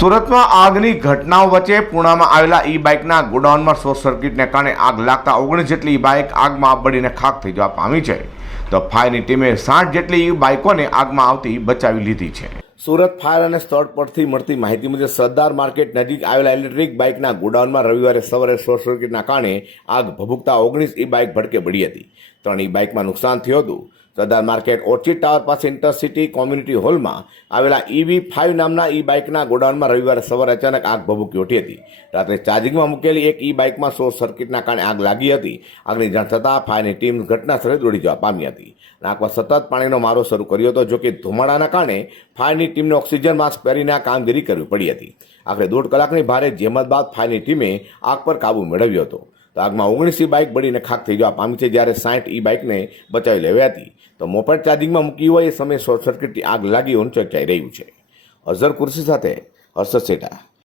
સુરતમાં આગની ઘટનાઓ વચ્ચે પૂણામાં આવેલા ઈ બાઇકના ગોડાઉનમાં શોર્ટ સર્કિટને કારણે આગ લાગતા ઓગણીસ જેટલી ઈ બાઇક આગમાં બળીને ખાક થઈ જવા પામી છે. તો ફાયરની ટીમે સાઠ જેટલી ઈ બાઇકોને આગમાં આવતી બચાવી લીધી છે. સુરત ફાયર અને સ્થળ પરથી મળતી માહિતી મુજબ સરદાર માર્કેટ નજીક આવેલા ઇલેક્ટ્રિક બાઇકના ગોડાઉનમાં રવિવારે સવારે શોર્ટ સર્કિટના કારણે આગ ભભૂકતા ઓગણીસ ઈ બાઇક ભડકે બળી હતી. ત્રણ ઈ બાઇકમાં નુકસાન થયું હતું. સરદાર માર્કેટ ઓર્ચિડ ટાવર પાસે ઇન્ટરસિટી કોમ્યુનિટી હોલમાં આવેલા ઈવી ફાઇવ નામના ઈ બાઇકના ગોડાઉનમાં રવિવારે સવારે અચાનક આગ ભભૂકી ઉઠી હતી. રાત્રે ચાર્જિંગમાં મૂકેલી એક ઈ બાઇકમાં શોર્ટ સર્કિટના કારણે આગ લાગી હતી. આગની જાણ થતાં ફાયરની ટીમ ઘટના સ્થળે દોડી જવા પામી હતી. આગમાં સતત પાણીનો મારો શરૂ કર્યો હતો જોકે ધુમાડાના કારણે ફાયરની ટીમને ઓક્સિજન માસ્ક પહેરીને આ કામગીરી કરવી પડી હતી. આખરે દોઢ કલાકની ભારે જેમત બાદ ફાયરની ટીમે આગ પર કાબુ મેળવ્યો હતો. તો આગમાં ઓગણીસ ઈ બાઇક બળીને ખાક થઈ જવા પામી છે જ્યારે સાઠ ઈ બાઇકને બચાવી લેવી હતી. તો મોપેડ ચાર્જિંગમાં મૂકી હોય એ સમયે શોર્ટ સર્કિટની આગ લાગી હોવાનું ચર્ચાઈ રહ્યું છે. અઝર કુર્સી સાથે હર્ષદ સેઠા.